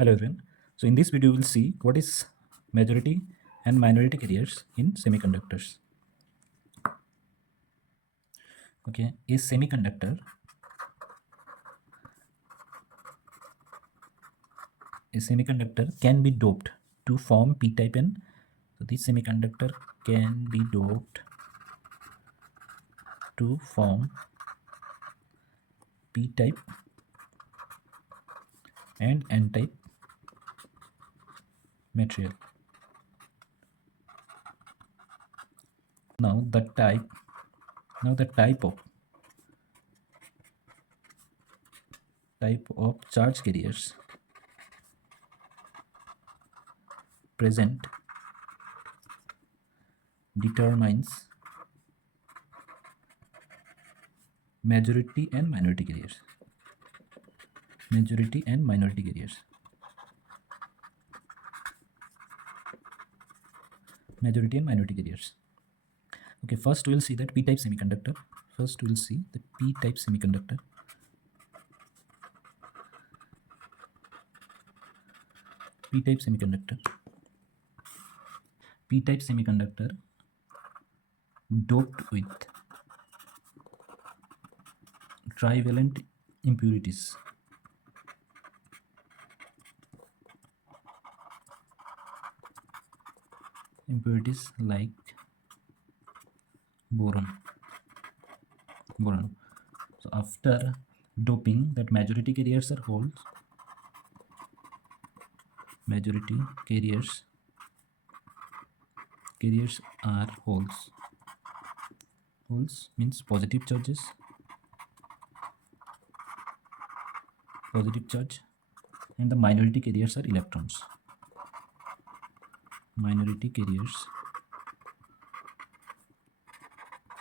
Hello everyone. So in this video, we'll see what is majority and minority carriers in semiconductors. Okay, a semiconductor can be doped to form p-type n. So this semiconductor can be doped to form p-type and n-type material. Now the type of charge carriers present determines majority and minority carriers. Majority and minority carriers. Majority and minority carriers. Okay, first we'll see that p-type semiconductor. First we'll see the p-type semiconductor. P-type semiconductor. P-type semiconductor doped with trivalent impurities. Impurities like boron. So after doping, that majority carriers are holes. Majority carriers are holes. Holes means positive charges. Positive charge. And the minority carriers are electrons. Minority carriers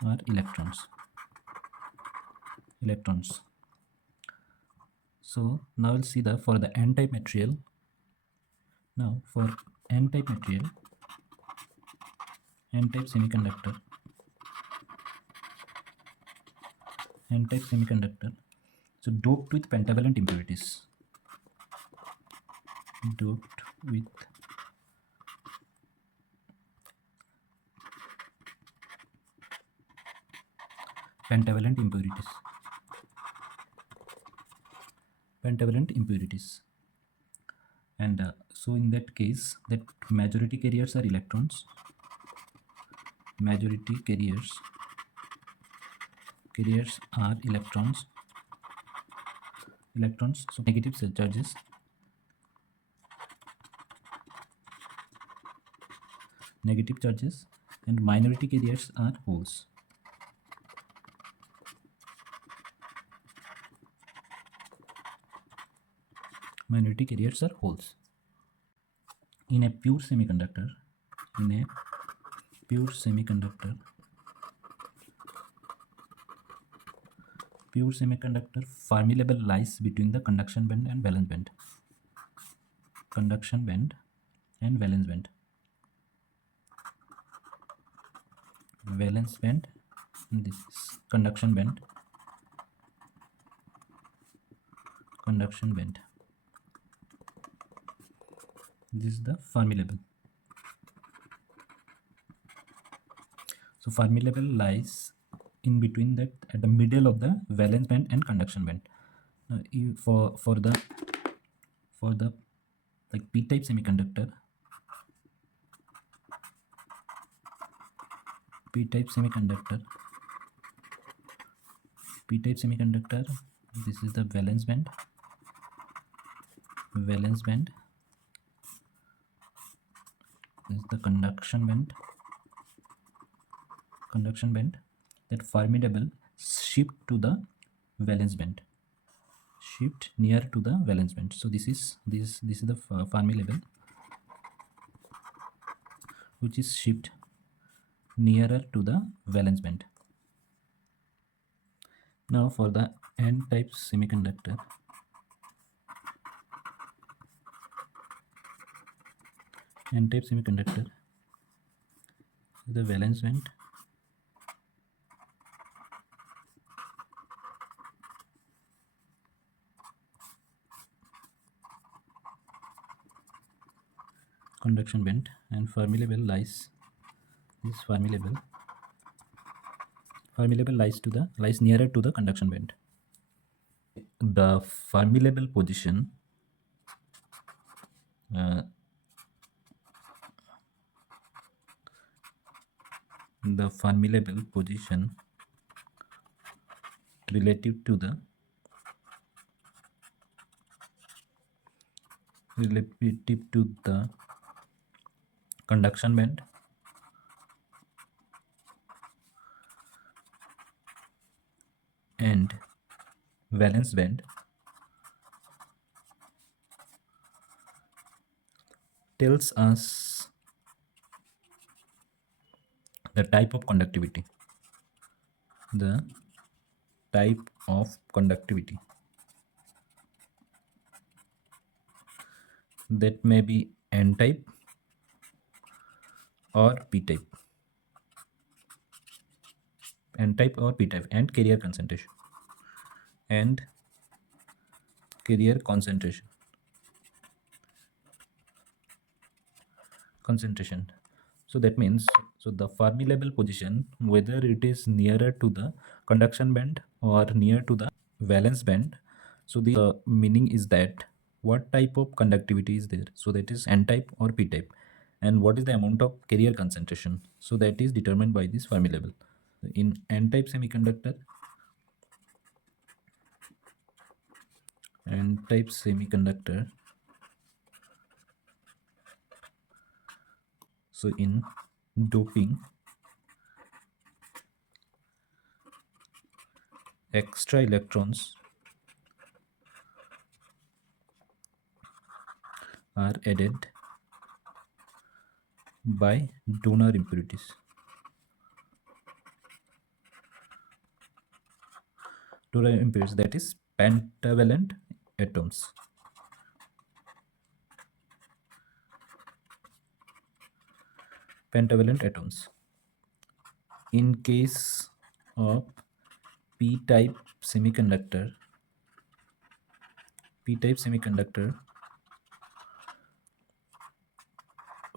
are electrons. So now we'll see for the n-type material. Now for n-type material, n-type semiconductor, so doped with pentavalent impurities. Doped with pentavalent impurities. And so in that case, that majority carriers are electrons. Majority carriers are electrons. So negative charges. And minority carriers are holes. Minority carriers are holes. In a pure semiconductor, Fermi level lies between the conduction band and valence band. Valence band, and this is conduction band. This is the Fermi level. So Fermi level lies in between that, at the middle of the valence band and conduction band. For the like p-type semiconductor, this is the valence band. This is the conduction band. That Fermi level shift to the valence band. Shift near to the valence band. So this is the Fermi level, which is shift nearer to the valence band. Now for the n-type semiconductor, the valence band, conduction band, and Fermi level lies this Fermi level lies nearer to the conduction band. The Fermi level position uh, the Fermi level position relative to the conduction band and valence band tells us the type of conductivity. The type of conductivity that may be N type or P type. N type or P type, and carrier concentration. And carrier concentration. So that means, so the Fermi level position, whether it is nearer to the conduction band or near to the valence band, so the meaning is that what type of conductivity is there, so that is N type or P type, and what is the amount of carrier concentration, so that is determined by this Fermi level. In N type semiconductor, so in doping, extra electrons are added by donor impurities. Donor impurities, that is pentavalent atoms. Pentavalent atoms. In case of p-type semiconductor,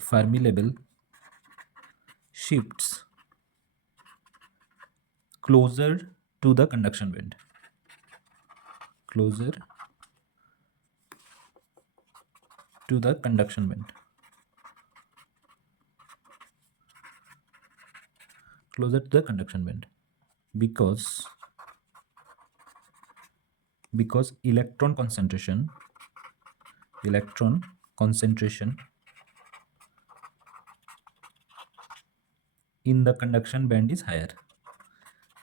Fermi level shifts closer to the conduction band. Closer to the conduction band. Closer to the conduction band. Because electron concentration in the conduction band is higher.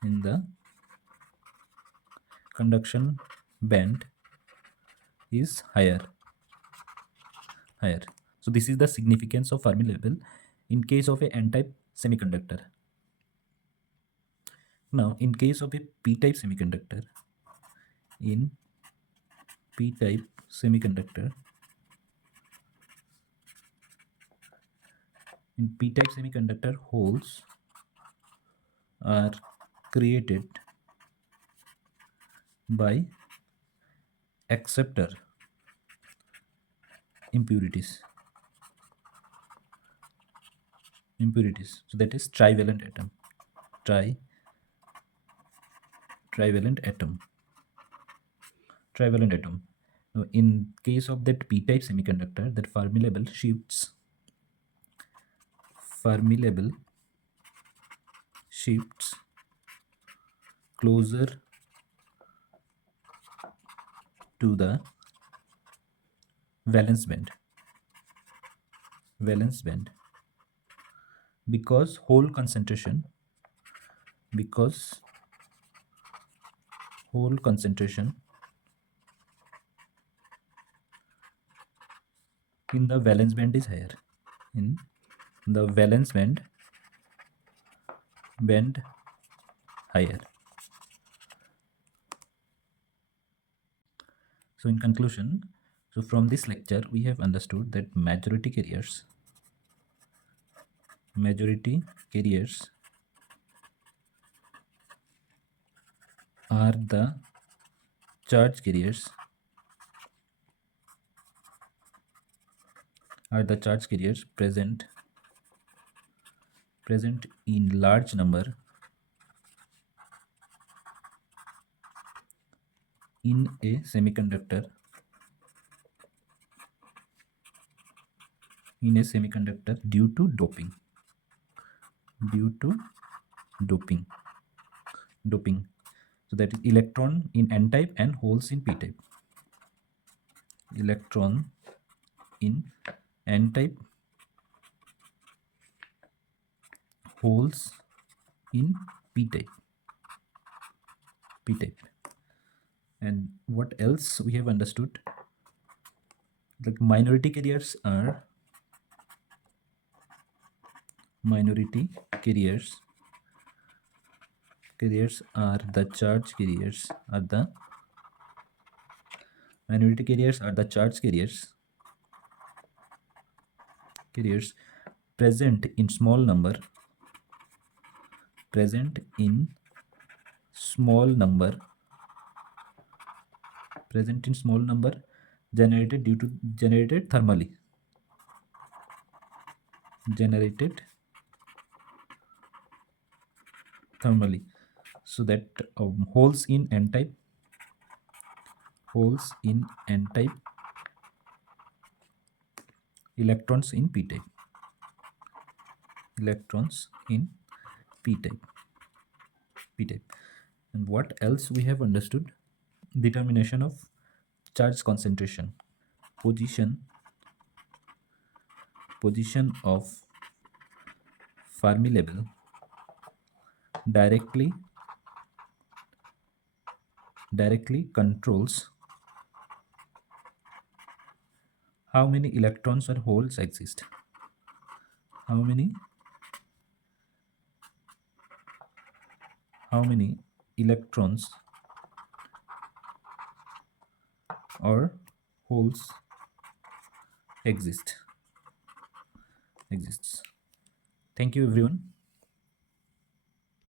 In the conduction band is higher. So this is the significance of Fermi level in case of a n-type semiconductor. Now in case of a p-type semiconductor, in p-type semiconductor, holes are created by acceptor impurities. So that is trivalent atom. Trivalent atom. Now in case of that p-type semiconductor, that Fermi level shifts closer to the valence band. Because hole concentration in the valence band is higher. In the valence band higher. So in conclusion, so from this lecture we have understood that majority carriers are the charge carriers are the charge carriers present in large number in a semiconductor due to doping. So that is electron in n type and holes in p type. Electron in n type, holes in p type. And what else we have understood? Like minority carriers are the charge carriers present in small number generated due to generated thermally. So that holes in n type, electrons in p type, p type. And what else we have understood? Determination of charge concentration. Position of Fermi level directly controls how many electrons or holes exist. How many electrons or holes exists. Thank you everyone.